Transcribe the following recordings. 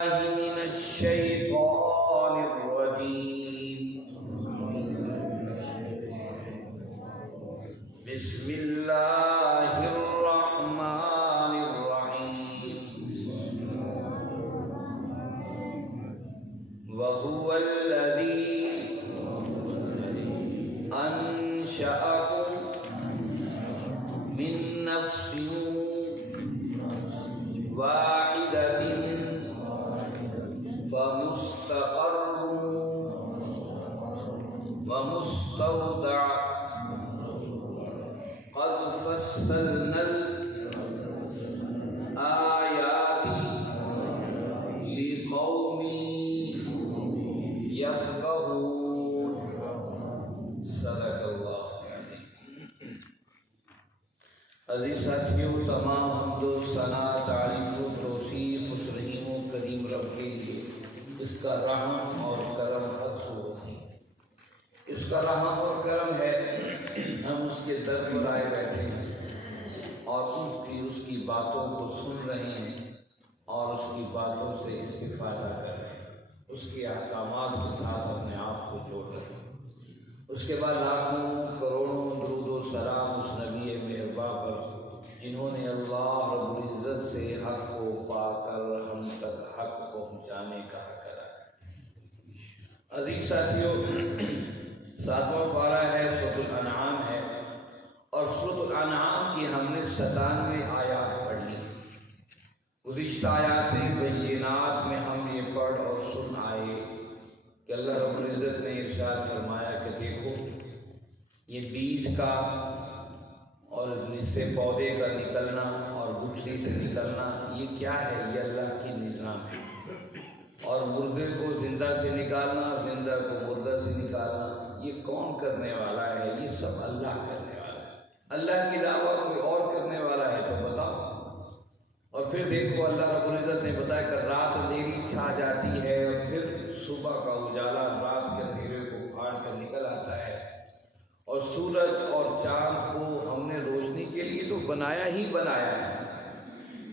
من الشيطان الرجيم. بسم الله الرحمن الرحيم. وهو الذي أنشأكم من نفس واحدة فمستقر ومستودع قد فصلنا الآيات لقوم يفقهون. صدق اللہ. عزیز ساتھیوں، تمام حمد و ثنا، تعریف و توصیف اس رحیم و کریم رب کے لیے، اس کا رحم اور کرم حد سے ہوتی ہے. اس کا رحم اور کرم ہے ہم اس کے در پر آئے بیٹھے ہیں اور اس کی باتوں کو سن رہے ہیں اور اس کی باتوں سے استفادہ کر رہے ہیں، اس کے احکامات کے ساتھ اپنے آپ کو جوڑ رہے ہیں. اس کے بعد لاکھوں کروڑوں درود و سلام اس نبی مہرباں پر جنہوں نے اللہ رب العزت سے حق کو پا کر ہم تک حق پہنچانے کا حق ادا کیا. عزیز ساتھیوں، 7واں پارہ ہے، سورۃ الانعام ہے، اور سورۃ الانعام کی ہم نے 97 آیات پڑھ لی. گزشتہ آیات بینات میں ہم یہ پڑھ اور سن آئے کہ اللہ رب العزت نے ارشاد فرمایا کہ دیکھو یہ بیج کا اور اس سے پودے کا نکلنا اور گٹھلی سے نکلنا یہ کیا ہے؟ یہ اللہ کی نظام ہے. اور مردے کو زندہ سے نکالنا، زندہ کو مردہ سے نکالنا، یہ کون کرنے والا ہے؟ یہ سب اللہ کرنے والا ہے. اللہ کے علاوہ کوئی اور کرنے والا ہے تو بتاؤ. اور پھر دیکھو اللہ رب العزت نے بتایا کہ رات اندھیری چھا جاتی ہے اور پھر صبح کا اجالا رات کے اندھیرے کو پھاڑ کر نکل آتا ہے. اور سورج اور چاند کو ہم نے روشنی کے لیے تو بنایا ہی بنایا ہے،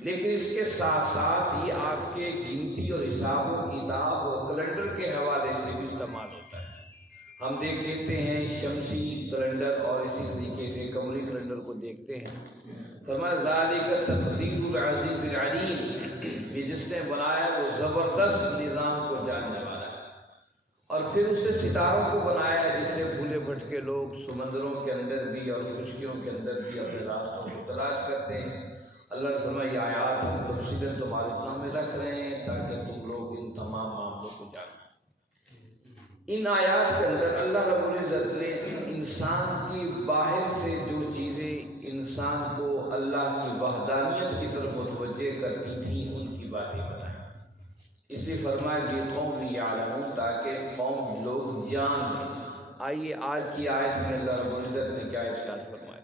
لیکن اس کے ساتھ ساتھ یہ آپ کے گنتی اور حساب و کتاب اور کیلنڈر کے حوالے سے بھی استعمال ہوتا ہے. ہم دیکھ لیتے ہیں شمسی کیلنڈر اور اسی طریقے سے قمری کیلنڈر کو دیکھتے ہیں. فرمایا ذالک تقدیر العزیز العلیم، یہ جس نے بنایا وہ زبردست نظام کو جاننے والا ہے. اور پھر اس نے ستاروں کو بنایا جس سے بھولے بھٹکے لوگ سمندروں کے اندر بھی اور خشکیوں کے اندر بھی اپنے راستوں کو تلاش کرتے ہیں. اللہ نے فرمایا یہ آیات ہم تفصیلاً تمہارے سامنے رکھ رہے ہیں تاکہ تم لوگ ان تمام معاملوں کو جانیں. ان آیات کے اندر اللہ رب العزت نے انسان کی باہر سے جو چیزیں انسان کو اللہ کی وحدانیت کی طرف متوجہ کرتی تھیں ان کی باتیں بتائیں. اس لیے فرمایا یہ قوم یعلمون، تاکہ قوم لوگ جان لیں. آئیے آج کی آیت میں اللہ رب العزت نے کیا ارشاد فرمایا.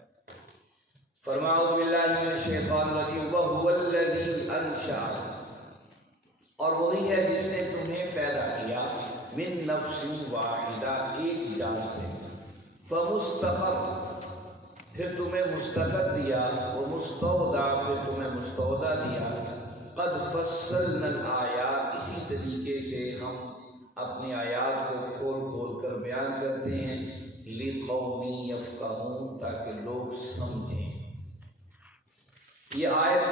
فرمایا اعوذ باللہ من الشیطان الرجیم وَهُوَ الَّذِي أَنشَأَ، اور وہی ہے جس نے تمہیں پیدا کیا من نفس واحدہ، ایک جان سے، فمستقر، پھر تمہیں مستقر دیا، ومستودع، پھر تمہیں مستودع دیا. قد فصلنا الآیات، اسی طریقے سے ہم اپنی آیات کو کھول کھول کر بیان کرتے ہیں. لِقَوْمٍ يَفْقَهُونَ، تاکہ لوگ سمجھیں. یہ آیت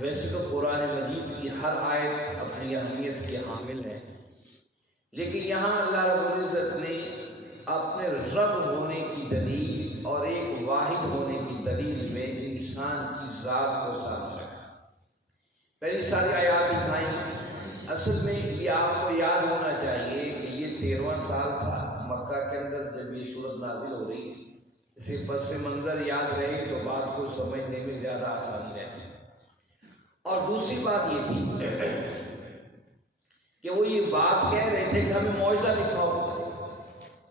ویسے تو قرآن مجید کی ہر آیت اپنی اہمیت کی حامل ہے، لیکن یہاں اللہ رب العزت نے اپنے رب ہونے کی دلیل اور ایک واحد ہونے کی دلیل میں انسان کی ذات کو سامنے رکھا. پہلی ساری آیات دکھائیں. اصل میں یہ آپ کو یاد ہونا چاہیے کہ یہ 13واں سال تھا مکہ کے اندر جب یہ صورت نازل ہو رہی ہے. اسے پس منظر یاد رہے تو بات کو سمجھنے میں زیادہ آسانی رہتی. اور دوسری بات یہ تھی کہ وہ یہ بات کہہ رہے تھے کہ ہمیں معجزہ دکھاؤ،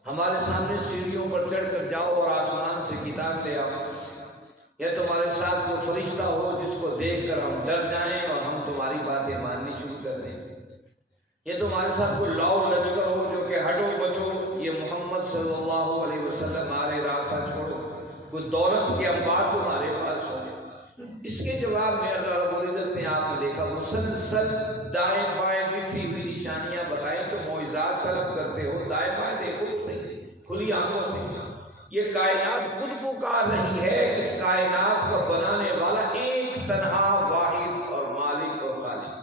ہمارے سامنے سیڑھیوں پر چڑھ کر جاؤ اور آسمان سے کتاب لے آؤ، یا تمہارے ساتھ کوئی فرشتہ ہو جس کو دیکھ کر ہم ڈر جائیں اور ہم تمہاری باتیں ماننی شروع کر دیں، یا تمہارے ساتھ کوئی لاؤ لشکر ہو جو کہ ہٹو بچو، یہ محمد صلی اللہ علیہ وسلم آ رہے، راستہ چھوڑو. کوئی دولت کے انبار تمہارے پاس ہو اس کے جواب میں اللہ رب العزت نے آپ نے دیکھا مسلسل دائیں بائیں بکھری ہوئی نشانیاں بتائیں تو معجزات طلب کرتے ہو، دائیں بائیں دیکھو صحیح کھلی آنکھوں سے۔ یہ کائنات خود پکار رہی ہے، اس کائنات کا بنانے والا ایک تنہا واحد اور مالک اور خالق۔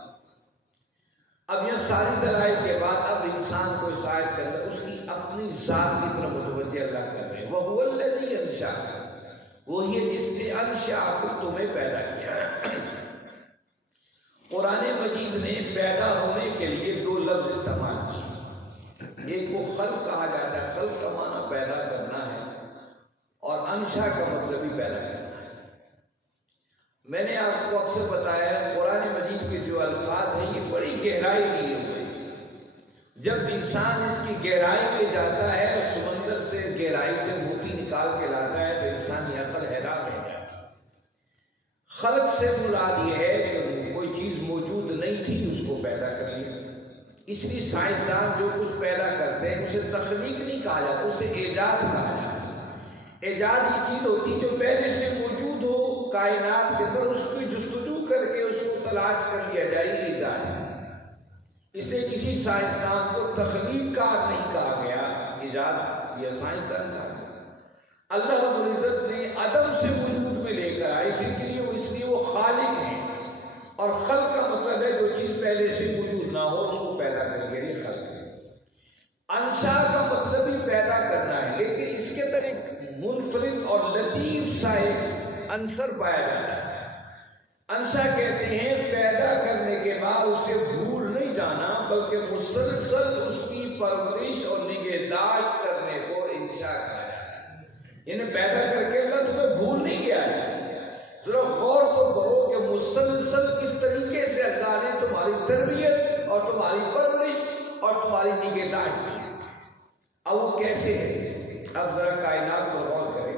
اب یہ ساری دلائل کے بعد اب انسان کو اس آیت کے اندر اس کی اپنی ذات کی طرف متوجہ اللہ کر رہے ہیں۔ وَهُوَ الَّذِي أَنشَأَكُم، وہی ہے جس نے انشأکم تمہیں پیدا کیا۔ قرآن مجید نے پیدا ہونے کے لیے دو لفظ استعمال کیے، ایک کو خلق کہا جاتا ہے، خلق کا معنی پیدا کرنا ہے، اور انشا کا مطلب بھی پیدا کرنا ہے۔ میں نے آپ کو اکثر بتایا ہے قرآن مجید کے جو الفاظ ہیں یہ بڑی گہرائی لیے ہوئے ہیں۔ جب انسان اس کی گہرائی میں جاتا ہے اور سمندر سے گہرائی سے موتی نکال کے لاتا ہے تو انسان کی عقل حیران رہ جاتی ہے۔ خلق سے مراد یہ ہے کہ کوئی چیز موجود نہیں تھی اس کو پیدا کر لیا۔ اس لیے سائنسدان جو کچھ پیدا کرتے ہیں اسے تخلیق نہیں کہا جاتا، اسے ایجاد کہا جاتا ہے۔ ایجاد یہ چیز ہوتی ہے جو پہلے سے موجود ہو کائنات کے اندر، اس کی جستجو کر کے اس کو تلاش کر لیا جائے، ایجاد ہے۔ اس لیے کسی سائنسدان کو تخلیق کار نہیں کہا گیا، ایجاد یا سائنسدان کہا گیا۔ اللہ رب العزت نے عدم سے وجود میں لے کر آئے، اس لیے وہ خالق ہیں، اور خلق کا مطلب ہے جو چیز پہلے سے موجود نہ ہو اس کو پیدا کر کے لیے خلق ہے۔ انشاء کا مطلب بھی پیدا کرنا ہے، لیکن اس کے اندر ایک منفرد اور لطیف سا ایک عنصر پایا جاتا ہے۔ انشاء کہتے ہیں پیدا کرنے کے بعد اسے بھول نہیں جانا، بلکہ مسلسل اس کی پرورش اور نگہداشت کرنے کو انشاء کہا جاتا ہے۔ یعنی پیدا کر کے اللہ تمہیں بھول نہیں گیا ہے، ذرا غور تو کرو کہ مسلسل کس طریقے سے اللہ نے تمہاری تربیت اور تمہاری پرورش اور تمہاری نگہداشت کی۔ اب وہ کیسے ہے؟ اب ذرا کائنات پر غور کریں۔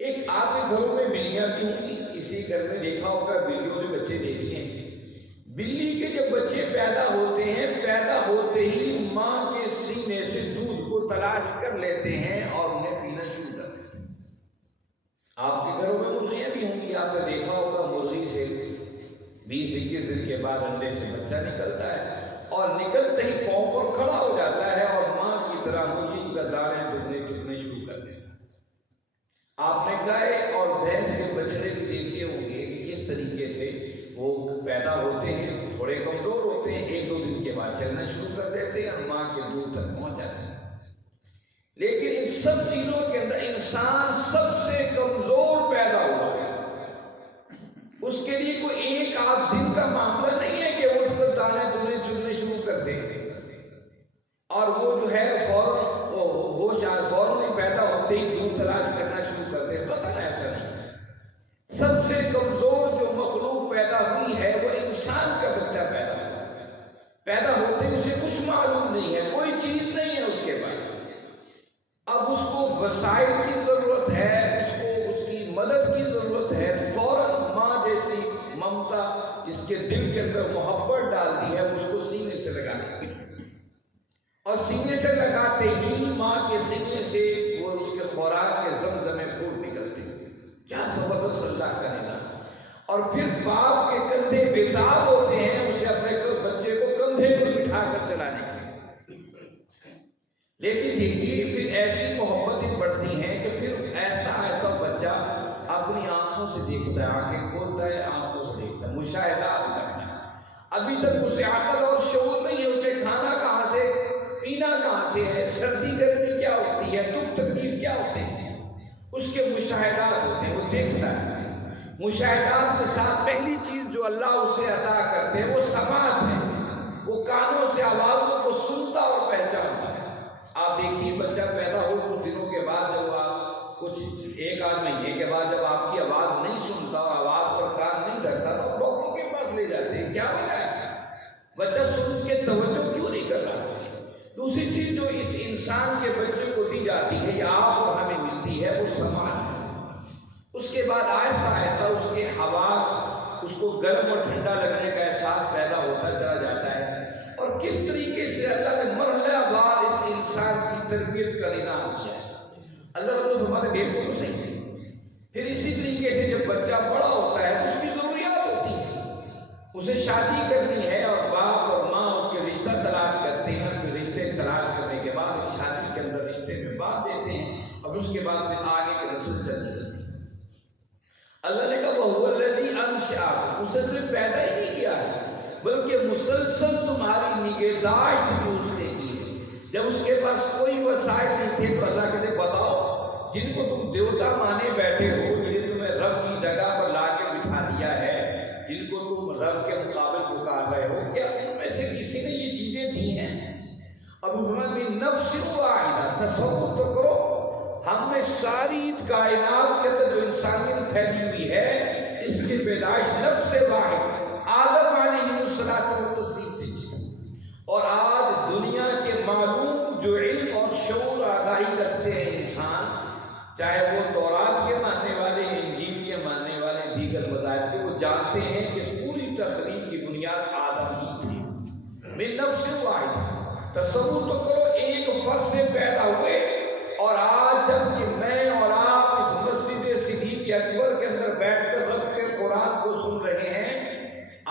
ایک آپ کے گھروں میں بلیاں بھی ہوں گی، کسی گھر میں دیکھا ہوگا بلیوں نے بچے دیکھے ہیں۔ بلی کے جب بچے پیدا ہوتے ہیں، پیدا ہوتے ہی ماں کے سینے سے دودھ کو تلاش کر لیتے ہیں اور انہیں پینا شروع کر دیتے ہیں۔ آپ کے گھروں میں مرغیاں بھی ہوں گی، آپ نے دیکھا ہوگا مرغی سے 20-21 دن کے بعد انڈے سے بچہ نکلتا ہے، اور نکلتے ہی پاؤں پر کھڑا ہو جاتا ہے اور ماں کی طرح مرغی کا دانے دگنے چگنے شروع کر دیتا ہے۔ آپ نے گائے اور بھینس کے بچڑے بھی دیکھے ہوں گے کہ کس طریقے سے وہ پیدا ہوتے ہیں، تھوڑے کمزور ہوتے ہیں، 1-2 دن کے بعد چلنا شروع کر دیتے ہیں اور ماں کے دودھ تک پہنچ جاتے ہیں۔ لیکن ان سب چیزوں کے اندر انسان سب سے کمزور پیدا ہوا ہے۔ اس کے لیے کوئی 1-8 دن کا معاملہ نہیں ہے کہ اٹھ کر دانے دگنے چگنے شروع کر دے اور وہ جو ہے فوراً فوراً پیدا ہوتے ہی دودھ تلاش کرنا شروع کر دے، قطعاً ایسا نہیں۔ سب سے کمزور جو مخلوق پیدا ہوئی ہے وہ انسان کا بچہ پیدا ہوا ہے۔ پیدا ہوتے ہی اسے کچھ معلوم نہیں ہے، کوئی چیز نہیں ہے اس کے پاس۔ اب اس کو وسائل کی ضرورت ہے، اس کو اس کی مدد کی ضرورت ہے۔ فوراً ماں جیسی ممتا جس کے دل کے اندر محبت ڈال دی ہے اس کو سینے سے لگاتی ہے، اور سینے سے لگاتے ہی ماں کے سینے سے وہ اس کے خوراک کے زمزمے پھوٹ نکلتے ہیں۔ کیا زبردست اللہ کا نظام! اور پھر باپ کے کندھے بےتاب ہوتے ہیں اسے اپنے بچے کو کندھے پر بٹھا کر چلانے کے۔ لیکن دیکھیے پھر ایسی محبتیں بڑھتی ہیں کہ پھر ایسا آہستہ بچہ اپنی آنکھوں سے دیکھتا ہے، آنکھیں کھولتا ہے، آنکھوں سے دیکھتا ہے، مشاہدات کرتا ہے۔ ابھی تک اسے عقل اور شعور نہیں ہے، اسے کھانا کہاں سے، پینا کہاں سے ہے، سردی گرمی کیا ہوتی ہے، دکھ تکلیف کیا ہوتے ہیں، اس کے مشاہدات ہوتے ہیں، وہ دیکھتا ہے۔ مشاہدات کے ساتھ پہلی چیز جو اللہ اسے عطا کرتے ہیں وہ سماعت ہے، وہ کانوں سے آوازوں کو سنتا اور پہچانتا ہے۔ آپ دیکھیے بچہ پیدا ہو کچھ دنوں کے بعد جب آپ کچھ 1-8 مہینے کے بعد جب آپ کی آواز نہیں سنتا اور آواز پر کان نہیں دھرتا تو ڈاکٹر کے پاس لے جاتے ہیں، کیا وجہ ہے؟ بچہ سن کے توجہ کیوں نہیں کر رہا؟ دوسری چیز جو اس انسان کے بچے کو دی جاتی ہے یا آپ اور ہمیں ملتی ہے وہ سماعت ہے۔ اس کے بعد آہستہ آہستہ اس کے حواس، اس کو گرم اور ٹھنڈا لگنے کا احساس پیدا ہوتا چلا جاتا ہے، اور کس طریقے سے اللہ نے مرحلہ وار اس انسان کی تربیت کا نظام کیا ہے۔ اللہ تعالیٰ ہمارے دیکھو تو صحیح ہے پھر اسی طریقے سے جب بچہ بڑا ہوتا ہے تو اس کی ضروریات ہوتی ہیں، اسے شادی کرنی ہے اور باپ اور ماں اس کے رشتہ تلاش کرتے ہیں، پھر رشتے تلاش کرنے کے بعد ایک شادی کے اندر رشتے میں باندھ دیتے ہیں اور اس کے بعد پھر آگے کی نسل چلتی رہتی ہے۔ اللہ نے کہا وَهُوَ الَّذِي أَنشَأَكُمْ، اسے صرف پیدا ہی نہیں کیا ہے بلکہ مسلسل تمہاری نگہداشت جو اس نے کی ہے۔ جب اس کے پاس کوئی وسائل نہیں تھے تو اللہ کہتے بتاؤ جن کو تم دیوتا مانے بیٹھے ہو، جنہیں تمہیں رب کی جگہ پر لا کے بٹھا دیا ہے، جن کو تم رب کے مقابل پکار رہے ہو، کیا ان میں سے کسی نے یہ چیزیں دی ہیں؟ اب نفس واحدہ، تصور تو کرو ہم نے ساری کائنات کے اندر جو انسانیت پھیلی ہوئی ہے اس کی پیدائش نفس واحد آدم علیہ السلام سے کی، اور آج دنیا کے معلوم جو علم اور شعور آگاہی رکھتے ہیں انسان، چاہے وہ تورات کے ماننے والے، انجیل کے ماننے والے، دیگر مذاہب کے، وہ جانتے ہیں کہ اس پوری تخلیق کی بنیاد آدم ہی تھی۔ من نفس واحد، تصور تو کرو ایک فرد سے پیدا ہوئے، اور آج جب کہ میں اور آپ اس مسجد صدیق اکبر کے اندر بیٹھ کر رب کے قرآن کو سن رہے ہیں،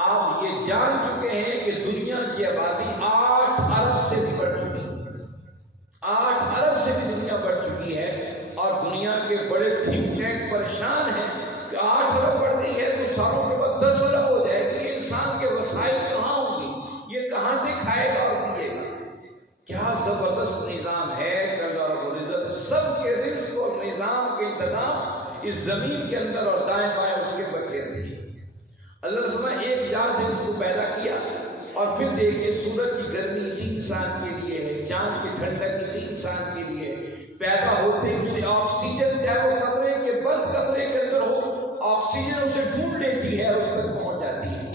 آپ یہ جان چکے ہیں کہ دنیا کی آبادی 8 ارب سے بھی بڑھ چکی ہے، 8 ارب سے بھی دنیا بڑھ چکی ہے، اور دنیا کے بڑے تھنک ٹینک پریشان ہیں کہ 8 ارب بڑھ گئی ہے تو سالوں کے بعد 10 ارب ہو جائے گی، انسان کے وسائل کہاں ہوں گے، یہ کہاں سے کھائے گا اور پیے گا؟ کیا زبردست نظام ہے کہ اللہ رب العزت سب کے رزق اور نظام کے انتظام اس زمین کے اندر اور دائیں بائیں اس کے بکھیر دیے۔ اللہ نے فرمایا ایک جان سے اس کو پیدا کیا، اور پھر دیکھیے سورج کی گرمی اسی انسان کے لیے ہے، چاند کی ٹھنڈک اسی انسان کے لیے، پیدا ہوتے ہی اسے آکسیجن، چاہے وہ کمرے کے بند کمرے کے اندر ہو، آکسیجن اسے ڈھونڈ لیتی ہے، اس تک پہنچ جاتی ہے،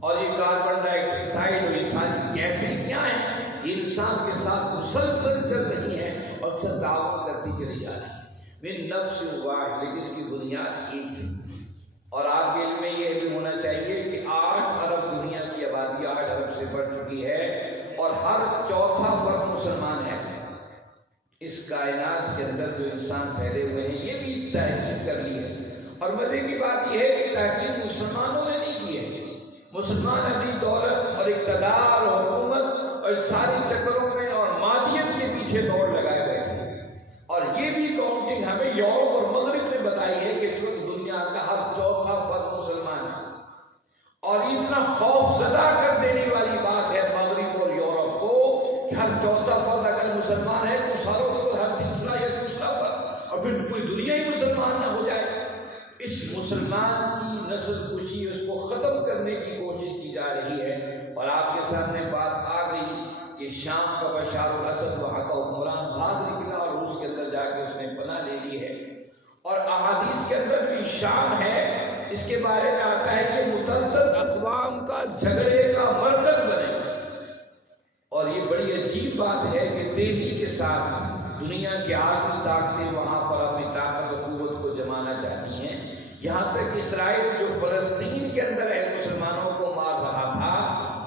اور یہ کاربن ڈائی آکسائڈ اور یہ ساری گیسیں کیا ہیں، یہ انسان کے ساتھ مسلسل چل رہی ہیں اور اکثر تعاون کرتی چلی جا رہی ہے۔ من نفس واحد، لیکن اس کی بنیاد ایک ہے، اور آپ کے علم میں یہ بھی ہونا چاہیے کہ 8 ارب دنیا کی آبادی 8 ارب سے بڑھ چکی ہے، اور ہر چوتھا فرد مسلمان ہے۔ اس کائنات کے اندر جو انسان پھیلے ہوئے ہیں یہ بھی تحقیق کر لی ہے، اور مزے کی بات یہ ہے کہ تحقیق مسلمانوں نے نہیں کی ہے، مسلمان اپنی دولت اور اقتدار اور حکومت اور ساری چکروں میں اور مادیت کے پیچھے دوڑ لگائے بیٹھے ہیں، اور یہ بھی کاؤنٹنگ ہمیں یورپ اور مغرب نے بتائی ہے کہ اس وقت دنیا کا ہر چوتھا فرد مسلمان ہے، اور اتنا خوف زدہ کر دینے والی بات ہے مغرب اور یورپ کو کہ ہر چوتھا فرد اگر مسلمان ہے تو سالوں کے بعد ہر تیسرا یا دوسرا فرد، اور پھر پوری دنیا ہی مسلمان نہ ہو جائے۔ اس مسلمان کی نسل کشی، اس کو ختم کرنے کی کوشش کی جا رہی ہے، اور آپ کے سامنے بات آ گئی کہ شام کا بشار الاسد وہاں کا حکمران بھاگ نکلا اور روس کے اندر جا کے اس نے پناہ لے لی ہے، اور احادیث کے اندر جو شام ہے اس کے بارے میں آتا ہے کہ متعدد اقوام کا جھگڑے کا مرکز بنے گا، اور یہ بڑی عجیب بات ہے کہ تیزی کے ساتھ دنیا کی عالمی طاقتیں وہاں پر اپنی طاقت و قوت کو جمانا چاہتی ہیں، یہاں تک اسرائیل جو فلسطین کے اندر ہے مسلمانوں کو مار رہا تھا،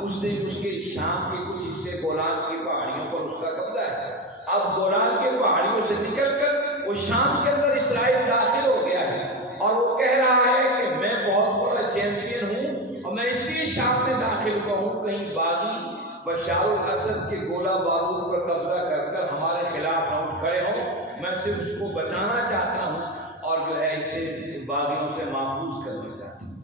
اس نے اس کے شام کے کچھ حصے گولان کی پہاڑیوں پر اس کا قبضہ ہے، اب گولان کے پہاڑیوں سے نکل کر وہ شام کے اندر اسرائیل داخل ہو گیا ہے، اور وہ کہہ رہا ہے کہ میں بہت بڑا چیمپئن ہوں اور میں اس لیے شام میں داخل ہوا ہوں، کہیں باغی بشار الاسد کے گولہ بارود پر قبضہ کر کر ہمارے خلاف نہ اٹھ کھڑے ہوں، میں صرف اس کو بچانا چاہتا ہوں اور جو ہے اسے باغیوں سے محفوظ کرنا چاہتا ہوں۔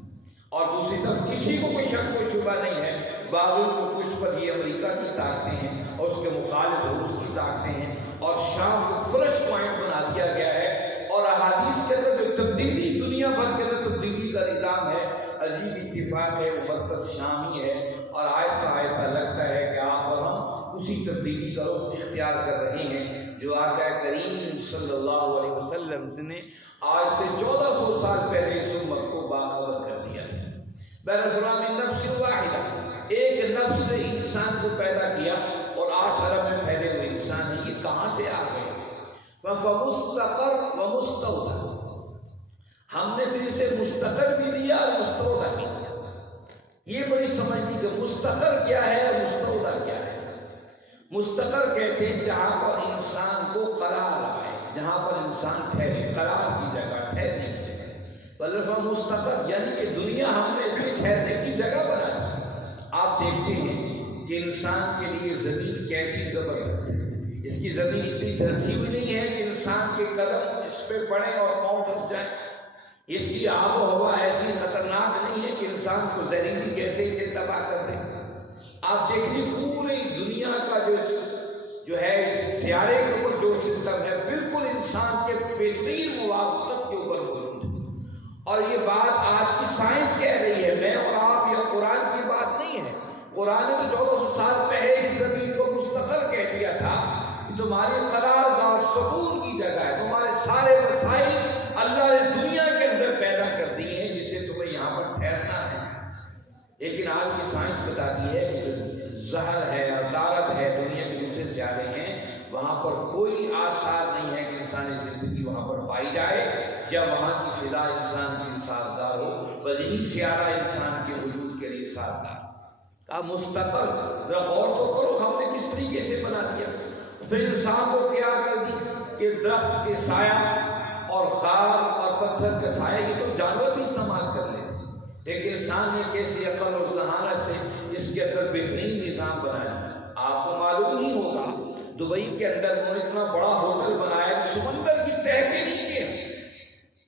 اور دوسری طرف کسی کو کوئی شک و شبہ نہیں ہے باغیوں کو کچھ پر یہ امریکہ کی طاقتیں ہیں اور اس کے مخالف روس کی طاقتیں ہیں، اور شام کو فرش پوائنٹ بنا دیا گیا ہے، اور احادیث کے اندر جو تبدیلی دنیا بھر کے اندر تبدیلی کا نظام ہے، عجیب اتفاق ہے، وہ مرکز شام ہی ہے، اور آہستہ آہستہ لگتا ہے کہ آپ اور ہم اسی تبدیلی کا رخ اختیار کر رہے ہیں جو آقا کریم صلی اللہ علیہ وسلم نے آج سے 1400 سال پہلے اس امت کو باخبر کر دیا ہے۔ بہرحال میں نفس واحدہ، ایک نفس سے انسان کو پیدا کیا، اور 8 ارب میں پھیلے ہوئے انسان ہیں، یہ کہاں سے آ گئے؟ فَمُسْتَقَرْ وَمُسْتَوْدَى، ہم نے پھر اسے مستقر بھی دیا اور مستودع بھی دیا۔ یہ بڑی سمجھنی کہ مستقر کیا ہے اور مستودع کیا ہے۔ مستقر کہتے ہیں جہاں پر انسان کو قرار آئے، جہاں پر انسان ٹھہرے، قرار کی جگہ، ٹھہرنے کی جگہ۔ بلکہ مستقر یعنی کہ دنیا ہم نے اس کے ٹھہرنے کی جگہ بنائی۔ آپ دیکھتے ہیں کہ انسان کے لیے زمین کیسی زبردست ہے۔ اس کی زمین اتنی دھنسی ہوئی نہیں ہے کہ انسان کے قدم اس پہ پڑیں اور پاؤں دھس جائیں۔ اس کی آب و ہوا ایسی خطرناک نہیں ہے کہ انسان کو زہریلی کیسے اسے تباہ کر دے۔ آپ دیکھیے پوری دنیا کا جو ہے سیارے کے اوپر جو سسٹم ہے بالکل انسان کے بہترین موافقت کے اوپر موجود ہے۔ اور یہ بات آج کی سائنس کہہ رہی ہے، میں اور آپ یا قرآن کی بات نہیں ہے۔ قرآن نے تو 1400 سال پہلے اس زمین کو مستقل کہہ دیا تھا کہ تمہاری قرارگاہ سکون کی جگہ ہے، تمہارے سارے مسائل اللہ نے دنیا کے اندر پیدا کر دیے ہیں جس سے تمہیں یہاں پر ٹھہرنا ہے۔ لیکن آج کی سائنس بتاتی ہے کہ جو زحل ہے اور طارد ہے، دنیا کے دوسرے سیارے ہیں، وہاں پر کوئی آثار نہیں ہے کہ انسانی زندگی وہاں پر پائی جائے یا وہاں کی فضا انسان کے لیے سازگار ہو، بس یہی سیارہ انسان کے وجود کے لیے سازگار۔ کہا مستقل، ذرا غور تو کرو ہم نے کس طریقے سے بنا دیا۔ پھر انسان کو کیا کر دی کہ درخت کے سایہ اور خار اور پتھر کا سایہ یہ تو جانور بھی استعمال کر لیتے، لیکن انسان نے کیسی عقل اور ذہانت سے اس کے اندر بہترین نظام بنایا۔ آپ کو معلوم ہی ہوگا دبئی کے اندر انہوں نے اتنا بڑا ہوٹل بنایا کہ سمندر کی تہہ کے نیچے،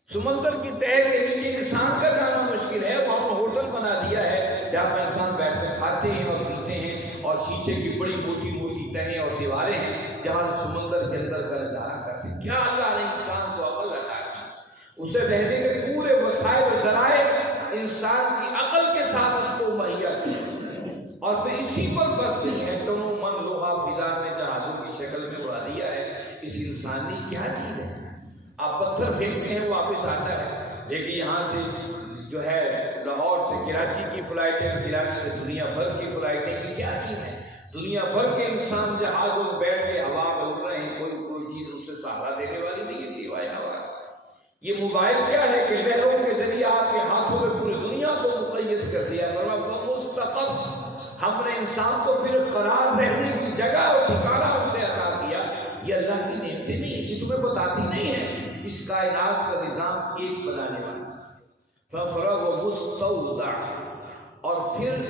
سمندر کی تہہ کے نیچے انسان کا جانا مشکل ہے، وہاں پر ہوٹل بنا دیا ہے جہاں پر انسان بیٹھ کر کھاتے ہیں اور پیتے ہیں، اور شیشے کی بڑی موٹی موٹی تہیں اور دیواریں ہیں جہاں سمندر کے اندر کا نظارہ کرتے ہیں۔ کیا اللہ نے انسان کو عقل عطا کی، اسے رہنے کے پورے وسائل و ذرائع انسان کی عقل کے ساتھ اس کو مہیا کیا، اور پھر اسی پر بس نہیں ہے، ٹنو من لوہا فضا میں جہازوں کی شکل میں اڑا دیا ہے۔ اس انسان نے کیا چیز ہے؟ آپ پتھر پھینکتے ہیں وہ واپس آتا ہے، لیکن یہاں سے جو ہے لاہور سے کراچی کی فلائٹیں، کراچی سے دنیا بھر کی فلائٹیں، کی کیا چیز ہے؟ دنیا بھر کے انسان جہازوں میں بیٹھ کے ہوا میں اڑ رہے ہیں، کوئی چیز اس سے سہارا دینے والی نہیں ہے سوائے ہوا۔ یہ موبائل کیا ہے کہ لہروں کے ذریعے آپ کے ہاتھوں میں پوری دنیا کو مقید کر دیا۔ مستقب، ہم نے انسان کو پھر قرار رہنے کی جگہ اور ٹھکانہ اس سے عطا کیا۔ یہ اللہ کی نعمتیں نہیں ہیں، یہ تمہیں بتاتی نہیں ہے اس کائنات کا نظام ایک بنانے والا۔ فَفَرَغَ مُسْتَوْدَعَ، اور پھر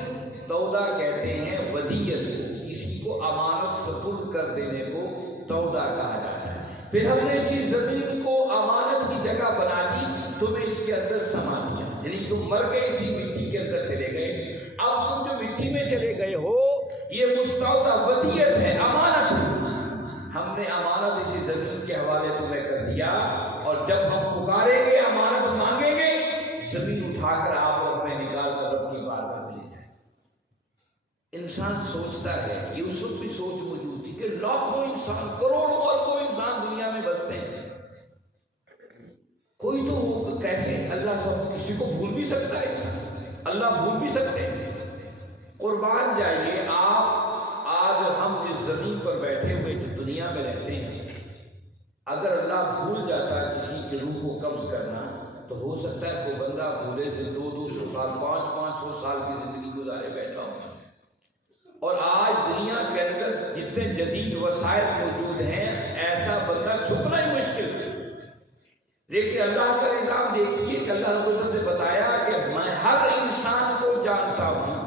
تودع کہتے ہیں ودیت، کسی کو امانت سپرد کر دینے کو تودع کہا جاتا ہے۔ پھر ہم نے اسی زمین کو امانت کی جگہ بنا دی، تمہیں اس کے اندر سما دیا، یعنی تم مر گئے اسی مٹی کے اندر چلے گئے، اب تم جو مٹی میں چلے گئے ہو یہ مستودع ودیت ہے، امانت ہے۔ ہم نے امانت اسی زمین کے حوالے تمہیں کر دیا، اور جب ہم پکاریں گے امانت مانگیں گے، زمین اٹھا کر آپ اور ہمیں نکال کر رب کی بارگاہ میں لے جائے۔ انسان سوچتا ہے، یہ اس وقت بھی سوچ موجود تھی کہ لاکھوں انسان، کروڑوں اور کوئی انسان دنیا میں بستے ہیں، کوئی تو کیسے اللہ سب کسی کو بھول بھی سکتا ہے، اللہ بھول بھی سکتے ہیں۔ قربان جائیے آپ، آج ہم جس زمین پر بیٹھے ہوئے جس دنیا میں رہتے ہیں، اگر اللہ بھول جاتا کسی کی روح کو قبض کرنا تو ہو سکتا ہے کوئی بندہ بھولے سے 200 سال 500 سال کی زندگی گزارے بیٹھا ہو۔ اور آج دنیا کے اندر جتنے جدید وسائل موجود ہیں ایسا بندہ چھپنا ہی مشکل ہے، لیکن اللہ کا نظام دیکھیے کہ اللہ رب العزت نے بتایا کہ میں ہر انسان کو جانتا ہوں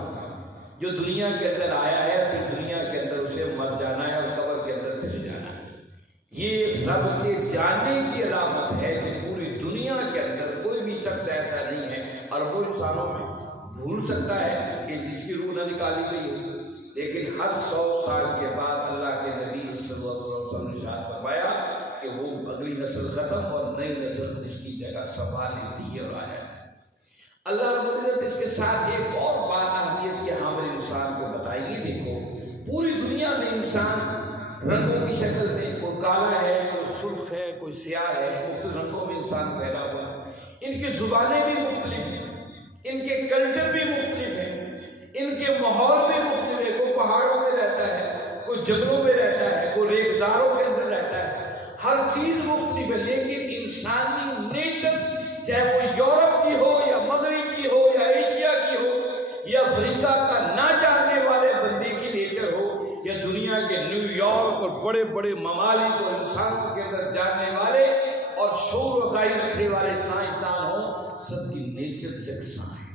جو دنیا کے اندر آیا ہے، پھر دنیا کے اندر اسے مر جانا ہے اور قبر کے اندر چلے جانا ہے۔ یہ رب کے جاننے کی علامت ہے کہ پوری دنیا کے اندر کوئی بھی شخص ایسا نہیں ہے، اربوں انسانوں میں بھول سکتا ہے کہ جس کی روح نہ نکالی گئی ہو، لیکن ہر 100 سال کے بعد اللہ کے نبی صلی اللہ علیہ وسلم نے ارشاد فرمایا کہ وہ اگلی نسل ختم اور نئی نسل اس کی جگہ سنبھال لیتی ہے اور آیا ہے۔ اللہ رب العزت اس کے ساتھ ایک اور بات اہمیت کے حامل انسان کو بتائیے، دیکھو پوری دنیا میں انسان رنگوں کی شکل میں، کوئی کالا ہے، کوئی سرخ ہے، کوئی سیاہ ہے، مختلف رنگوں میں انسان پھیلا ہوا ہے۔ ان کی زبانیں بھی مختلف ہیں، ان کے کلچر بھی مختلف ہیں، ان کے ماحول بھی مختلف ہے، کوئی پہاڑوں میں رہتا ہے، کوئی جنگلوں میں رہتا ہے، کوئی ریگزاروں کے اندر رہتا ہے، ہر چیز مختلف ہے، لیکن انسانی نیچر چاہے وہ یورپ کی ہو یا مغرب کی ہو یا ایشیا کی ہو یا افریقہ کا نہ جاننے والے بندے کی نیچر ہو یا دنیا کے نیو یارک اور بڑے بڑے ممالک اور انسانوں کے اندر جاننے والے اور شعور و آگاہی رکھنے والے سائنسدان ہوں، سب کی نیچر یکساں ہے.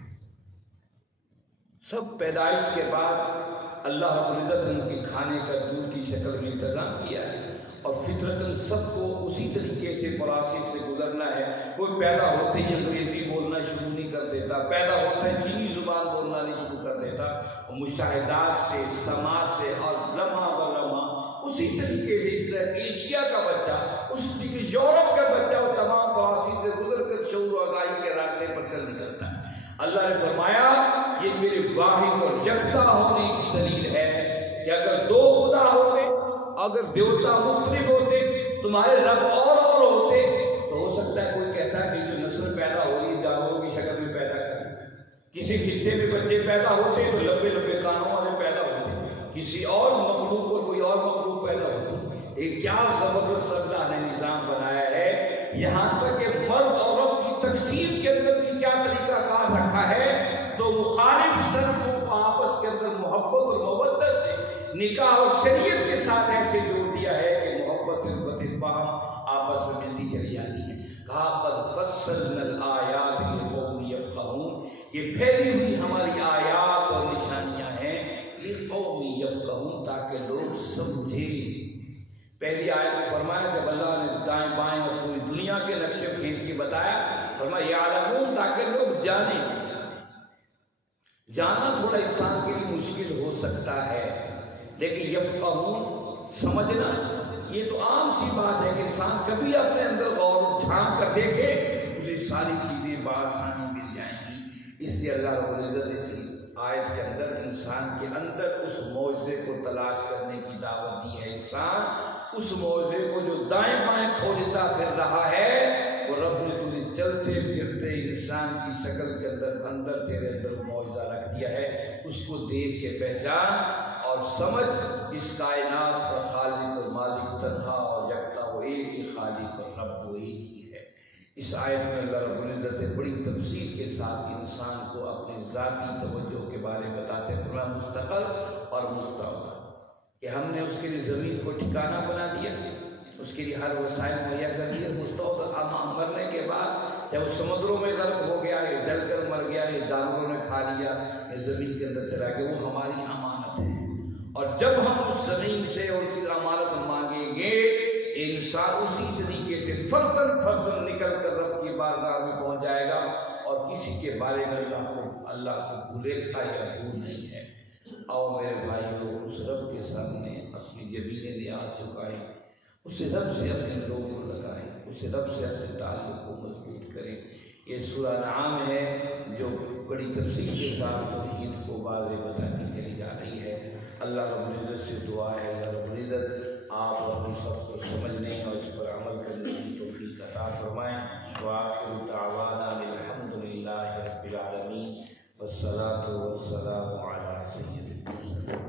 سب پیدائش کے بعد اللہ رب العزت نے ان کے کھانے کا دودھ کی شکل میں انتظام کیا ہے اور فطرتاً سب کو اسی طریقے سے پروسیس سے گزرنا ہے. کوئی پیدا ہوتے ہی انگریزی بولنا شروع نہیں کر دیتا، پیدا ہوتا ہے چینی زبان بولنا نہیں شروع کر دیتا. مشاہدات سے، سماج سے اور لمحہ بلمحہ اسی طریقے سے اس طرح ایشیا کا بچہ، اسی طریقے یورپ کا بچہ وہ تمام پروسیس سے گزر کر شعور و آگاہی کے راستے پر چل نکلتا ہے. اللہ نے فرمایا یہ میرے واحد اور یکتا ہونے کی دلیل ہے کہ اگر دو خدا ہوتے، اگر دیوتا مختلف ہوتے، تمہارے رب اور ہوتے، تو ہو سکتا ہے کوئی کہتا ہے کہ جو نسل پیدا ہو رہی ہے جانوروں کی شکل میں پیدا کرے. کسی خطے میں بچے پیدا ہوتے تو لمبے لمبے کانوں والے پیدا ہوتے، کسی اور مخلوق کو کوئی اور مخلوق پیدا ہوتی. ایک کیا زبردست اللہ نے نظام بنایا ہے. یہاں تک کہ مرد اور عورت کی تقسیم کے اندر بھی کیا طریقہ کار رکھا ہے. تو مخالف صنفوں کو آپس کے اندر محبت اور مودت سے نکاح اور شریعت کے ساتھ ایسے جوڑ دیا ہے کہ محبت الفت باہم آپس میں ملتی چلی جاتی ہے. کہا قد فصلنا الآیات لقوم یفقہون، یہ پھیلی ہوئی ہماری آیات اور نشانیاں ہیں لقوم یفقہون، تاکہ لوگ سمجھیں. پہلی آیت میں فرمایا جب اللہ نے دائیں بائیں اور پوری دنیا کے نقشے کھینچ کے بتایا، فرمایا یعلمون، تاکہ لوگ جانیں. جاننا تھوڑا انسان کے لیے مشکل ہو سکتا ہے، لیکن یفقہون سمجھنا یہ تو عام سی بات ہے کہ انسان کبھی اپنے اندر غور جھانک کر دیکھے اسے ساری چیزیں بآسانی مل جائیں گی. اس لیے اللہ رب العزت اسی آیت کے اندر انسان کے اندر اس معجزے کو تلاش کرنے کی دعوت دی ہے. انسان اس معجزے کو جو دائیں بائیں کھوجتا پھر رہا ہے، وہ رب نے تجھے چلتے پھرتے انسان کی شکل کے اندر تیرے اندر معجزہ رکھ دیا ہے. اس کو دیکھ کے پہچان اور سمجھ اس کائنات کا خالق اور مالک تنہا اور یکتا وہ ایک ہی خالق اور رب وہ ایک ہی ہے. اس آیت میں اللہ رب العزت بڑی تفصیل کے ساتھ انسان کو اپنے ذاتی توجہ کے بارے میں بتاتے ہیں. مستقل اور مستعمل کہ ہم نے اس کے لیے زمین کو ٹھکانہ بنا دیا، اس کے لیے ہر وسائل مہیا کر دیے. مستعد مرنے کے بعد جب وہ سمندروں میں غرق ہو گیا، یہ جل کر مر گیا، یہ جانوروں نے کھا لیا، یہ زمین کے اندر چلا گیا، وہ ہماری امانت ہے. اور جب ہم اس زمین سے ان کی امانت مانگیں گے، انسان اسی طریقے سے فردن نکل کر رب کی بارگاہ میں پہنچ جائے گا اور کسی کے بارے میں اللہ کو بھولیکھا یا بھول نہیں ہے. آؤ میرے بھائیوں، اس رب کے سامنے اپنی زمینیں نیاز چکائیں، اس رب سے اپنے لوگوں کو لگائیں، اس رب سے اپنے تعلق کو مضبوط کریں. یہ سورہ انعام ہے جو بڑی تفصیل کے ساتھ توحید کو واضح بتاتی چلی جا رہی ہے. اللہ رب العزت سے دعا ہے اللہ رب العزت آپ اور ہم سب کو سمجھنے اور اس پر عمل کرنے کی توفیق عطا فرمائیں. وآخر دعوانا الحمد للہ رب العالمین والصلاة والسلام علی سید المرسلین.